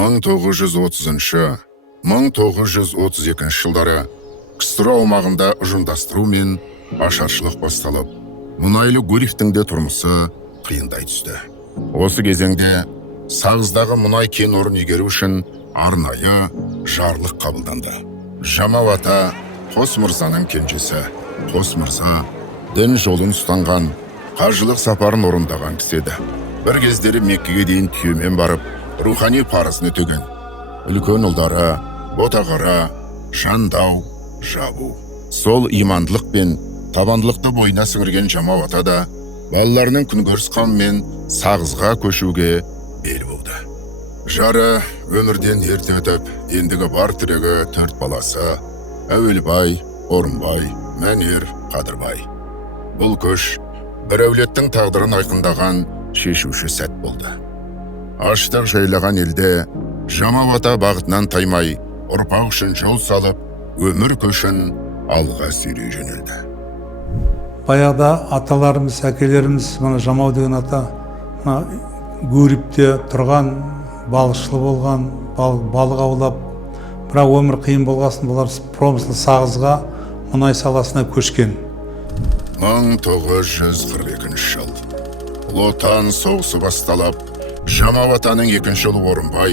1930-1932 жылдары КСР аумағында ұжымдастыру мен ашаршылық басталып, мұнайлы Гурьевтің де тұрмысы қиындай түсті. Осы кезеңде Сағыздағы мұнай кен орын игеру үшін арнайы жарлық қабылданды. Жамау ата Қос мырзаның кенжесі. Қос мырза дін жолын ұстанған, қажылық сапарын орындаған кісі еді. Бір кездері Меккеге дейін түйемен барып, рухани парызын өтеген. Үлкен ұлдары Ботағара, Жандау, Жабу. Сол имандылық пен табандылықты бойына сіңірген Жамау ата да балаларының күнкөріс қамымен Сағызға көшуге бел болды. Жары өмірден ерте өтіп, ендігі бар тірегі 4 баласы: Әуелбай, Орынбай, Мәнер, Қадырбай. Бұл көш бір әулеттің тағдырын айқындаған шешуші сәт болды. Аштық жайлаған елде Жамау ата бағытынан таймай, ұрпақ үшін жол салып, өмір көшін алға сүйрей жөнелді. Баяғыда аталарымыз, әкелеріміз, мына Жамау деген ата Гурьевте тұрған, балықшылы болған, балық аулап, бірақ өмір қиын болғасын, бұлар промыслы Сағызға мұнай саласына көшкен. 1942 жыл. Ұлы Отан соғысы басталып, Жамау атаның екінші ұлы Орынбай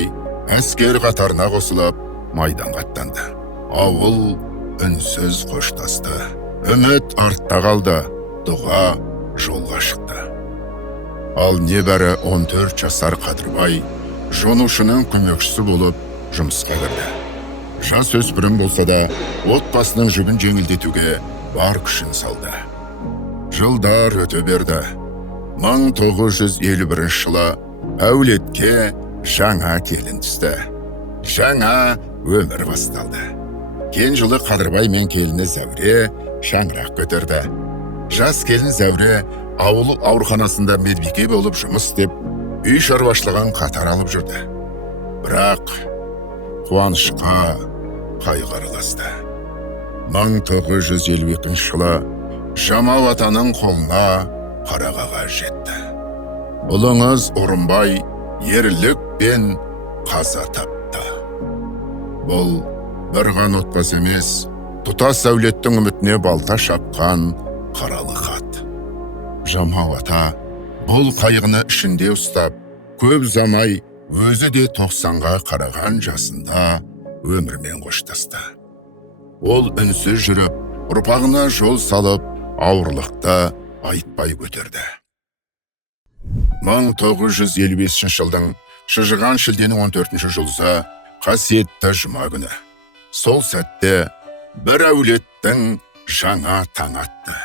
әскер қатарына қосылып, майданға аттанды. Ауыл үнсіз қоштасты. Үміт артта қалды, дұға жолға шықты. Ал небәрі 14 жасар Қадырбай жонушының көмекшісі болып жұмысқа кірді. Жас өспірім болса да, отбасының жүгін жеңілдетуге бар күшін салды. Жылдар өте берді. 1951 жылы әулетке жаңа келін түсті. Жаңа өмір басталды. Кен жылы Қадырбай мен келіні Зәуре шаңырақ көтерді. Жас келін Зәуре ауыл ауруханасында медбике болып жұмыс істеп, үй шаруашылығын қатар алып жүрді. Бірақ қуанышқа қайғы араласты. 1952 жылы Жамау атаның қолына қарағаға жетті. Ұлыңыз Орынбай ерлік пен қаза тапты. Бұл бір ғана отбасы емес, тұтас әулеттің үмітіне балта шапқан қаралы хат. Жамау ата бұл қайғыны ішінде ұстап, көп замай өзі де 90-ға қараған жасында өмірмен қоштасты. Ол үнсіз жүріп, ұрпағына жол салып, ауырлықты айтпай көтерді. 1955 жылдың шыжыған шілденің 14-ші жұлдызы қасиетті жұма күні. Сол сәтте бір әулеттің жаңа таң атты.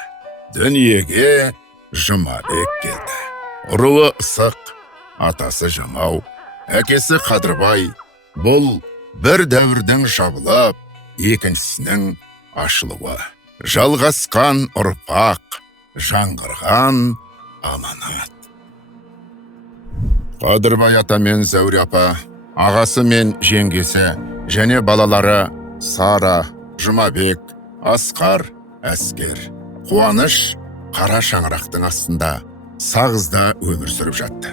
Дүниеге Жұмабек келді. Ұруы Ысық, атасы Жамау, әкесі Қадырбай. Бұл бір дәуірдің жабылып, екіншісінің ашылуы. Жалғасқан ұрпақ, жаңғырған аманат. Қадырбай ата мен Зәуре апа, ағасы мен жеңгесі және балалары Сара, Жұмабек, Асқар, Әскер, Қуаныш қара шаңырақтың астында Сағызда өмір сүріп жатты.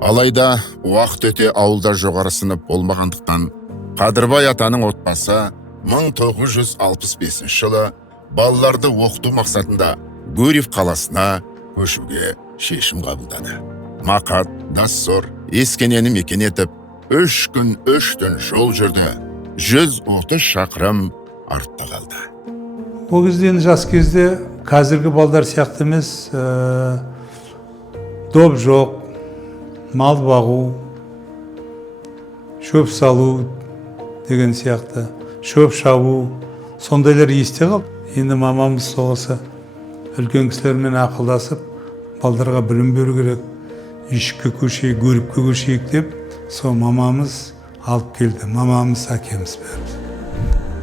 Алайда уақыт өте ауылда жоғары сынып болмағандықтан Қадырбай атаның отбасы 1965 жылы балаларды оқыту мақсатында Гурьев қаласына көшуге шешім қабылдады. Мақат, Дассор, Ескенені мекен етіп, 3 күн 3 түн жол жүрді. 130 шақырым артта қалды. Ол кезде жас кезде қазіргі балдар сияқты емес, доп жоқ, мал бағу, шөп салу деген сияқты, шөп шабу, сондайлар есте қалды. Енді мамамыз соғысы үлкен кісілермен ақылдасып, балдарға білім беру керек, үйшікке көшейік, Гурьевке көшейік деп, сол мамамыз алып келді. Мамамыз, әкеміз бәрі.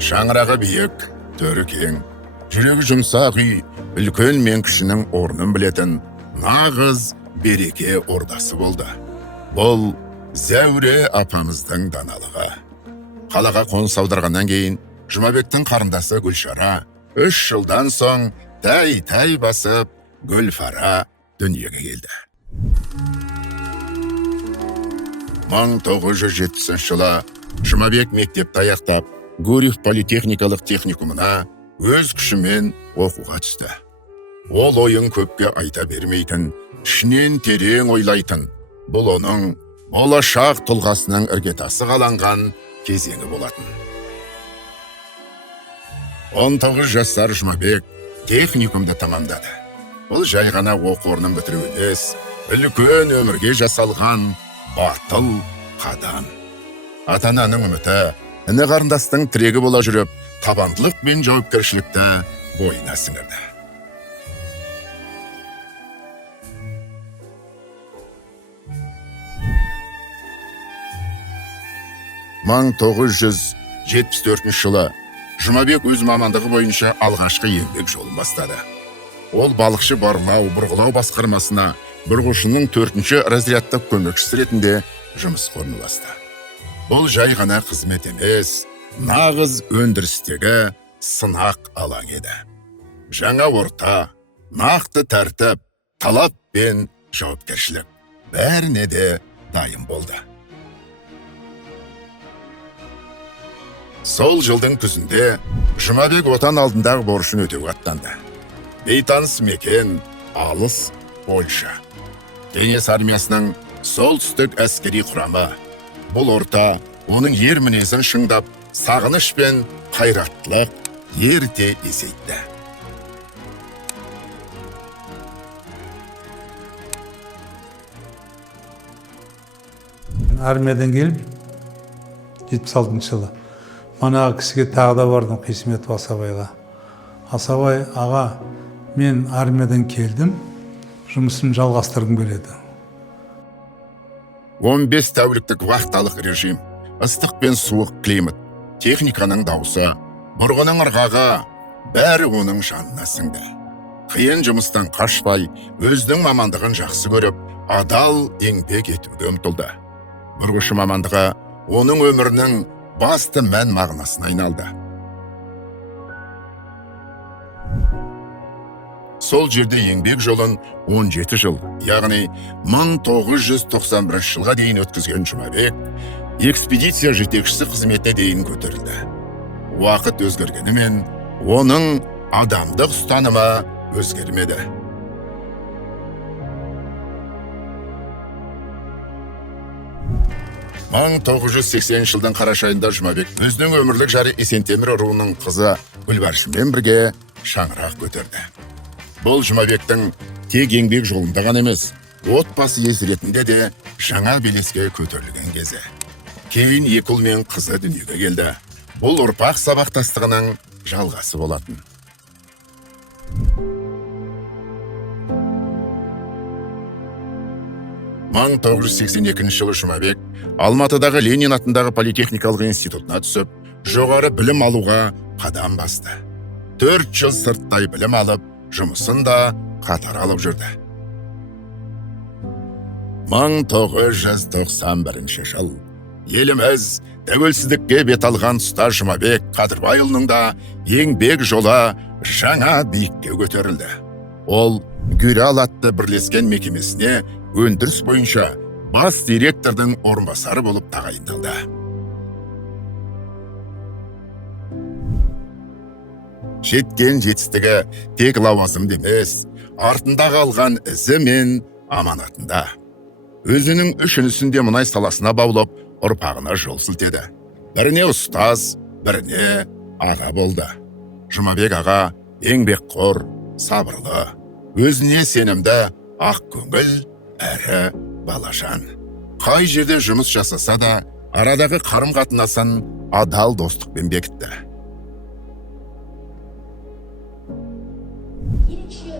Шаңырағы биік, төрі кең, жүрегі жұмсақ үй, үлкен мен кішінің орнын білетін нағыз береке ордасы болды. Бұл Зәуре апамыздың даналығы. Қалаға қоныс аударғаннан кейін Жұмабектің қарындасы Гүлшара 3 жылдан соң тәй басып Гүлфара дүниеге келді. 1970 жылы Жұмабек мектепті аяқтап, Гурьев политехникалық техникумына өз күшімен оқуға түсті. Ол ойын көпке айта бермейтін, ішінен терең ойлайтын, бұл оның болашақ тұлғасының іргетасы қаланған кезеңі болатын. 19 жасар Жұмабек техникумды тамамдады. Бұл жай ғана оқу орнын бітіру емес, үлкен өмірге жасалған батыл қадам. Ата-ананың үміті, іні қарындастың тірегі бола жүріп, табандылық пен жауапкершілікті бойына сіңірді. Мың 1974 жылы Жұмабек өз мамандығы бойынша алғашқы еңбек жолын бастады. Ол балықшы барлау, бұрғылау басқармасына бұрғышының 4-ші разрядтық көмекшісі ретінде жұмысқа орналасты. Бұл жай ғана қызмет емес, нағыз өндірістегі сынақ алаң еді. Жаңа орта, нақты тәртіп, талап пен жауапкершілік бәріне де дайын болды. Сол жылдың күзінде Жұмабек отан алдындағы борышын өтеуге аттанды. Бейтаныс мекен алыс Польша. Кеңес армиясының солтүстік әскери құрамы. Бұл орта оның ер мінезін шыңдап, сағыныш пен қайраттылық ерте есейтті. Армиядан келіп, 76 жылы. Манағы кісіге тағы да бардым, Қисметов Асабайға. Асабай, аға, мен армиядан келдім, жұмысын жалғастырғым келеді. 15 тәуліктік вахталық режим, ыстық пен суық климат, техниканың дауысы, бұрғының ырғағы, бәрі оның жанына сіңді. Қиын жұмыстан қашпай, өзінің мамандығын жақсы көріп, адал еңбек етуге ұмтылды. Бұрғышы мамандығы оның өмірінің басты мән мағынасына айналды. Сол жерде еңбек жолын 17 жыл, яғни 1991 жылға дейін өткізген Жұмабек, экспедиция жетекшісі қызметіне дейін көтерілді. Уақыт өзгергенімен, оның адамдық ұстанымы өзгермеді. 1980 жылдың қараша айында Жұмабек өзінің өмірлік жары Есентемір руының қызы Гүлбаршынмен бірге шаңырақ көтерді. Бұл Жұмабектің тек еңбек жолында ғана емес, отбасы иесі ретінде де жаңа белеске көтерілген кезі. Кейін екі ұл мен қызы дүниеге келді. Бұл ұрпақ сабақтастығының жалғасы болатын. Мың 1982 жылы Жұмабек Алматыдағы Ленин атындағы политехникалық институтына түсіп, жоғары білім алуға қадам басты. 4 жыл сырттай білім алып, жұмысын да қатар алып жүрді. 1991 жыл еліміз тәуелсіздікке бет алған тұста Жұмабек Қадырбайұлының да еңбек жолы жаңа биікке көтерілді. Ол Гүрал атты бірлескен мекемесіне өндіріс бойынша бас директордың орынбасары болып тағайындалды. Жеткен жетістігі тек лауазымда емес, артында қалған ізі мен аманатында. Өзінің 3 інісінде мұнай саласына баулып, ұрпағына жол сілтеді. Біріне ұстаз, біріне аға болды. Жұмабек аға еңбекқор, сабырлы, өзіне сенімді, ақ көңіл әрі балажан. Қай жерде жұмыс жасаса да, арадағы қарым-қатынасын адал достықпен бекітті.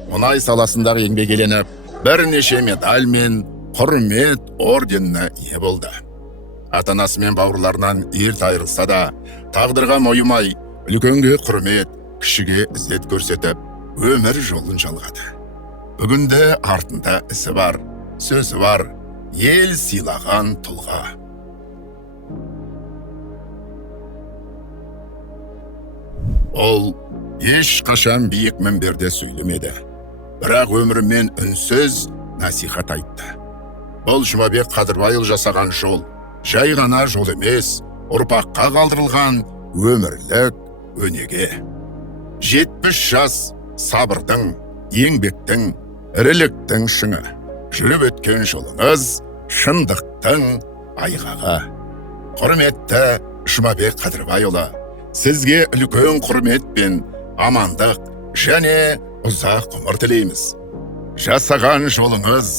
Мұнай саласындағы еңбек еленіп, бірнеше медаль мен құрмет орденіне ие болды. Ата-анасы мен бауырларынан ерте айырылса да, тағдырға мойымай, үлкенге құрмет, кішіге ізет көрсетіп, өмір жолын жалғады. Бүгінде артында ісі бар, сөзі бар, ел сыйлаған тұлға. Ол ешқашан биік мінберде сөйлемеді, бірақ өмірімен үнсіз насихат айтты. Бұл Жұмабек Қадырбайұлы жасаған жол, жай ғана жол емес, ұрпаққа қалдырылған өмірлік өнеге. 70 жас сабырдың, еңбектің, іріліктің шыңы. Жүріп өткен жолыңыз шындықтың айғағы. Құрметті Жұмабек Қадырбайұлы, сізге үлкен құрмет пен амандық және ұзақ ғұмыр тілейміз. Жасаған жолыңыз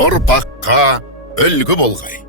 ұрпаққа үлгі болғай.